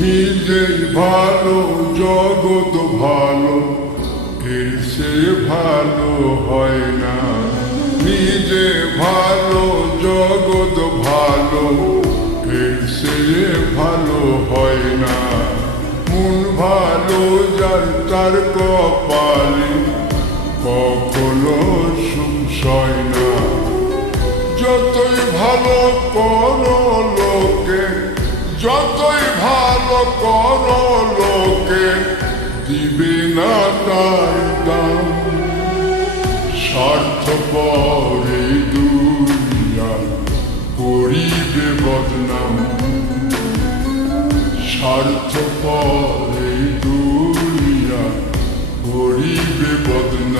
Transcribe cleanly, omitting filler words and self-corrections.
নিজেই ভালো জগৎ ভালো, এর সে ভালো হয় না। নিজে ভালো জগৎ ভালো, এর সে ভালো হয় না। মন ভালো যার তার কপালে কখনো সংশয় না। যতই ভালো করো লোকে, যতই ভালো করো লোকে, দিবে না তার দাম। স্বার্থপর এই দুনিয়া করিবে বদনাম। স্বার্থপর এই দুনিয়া করিবে বদনাম।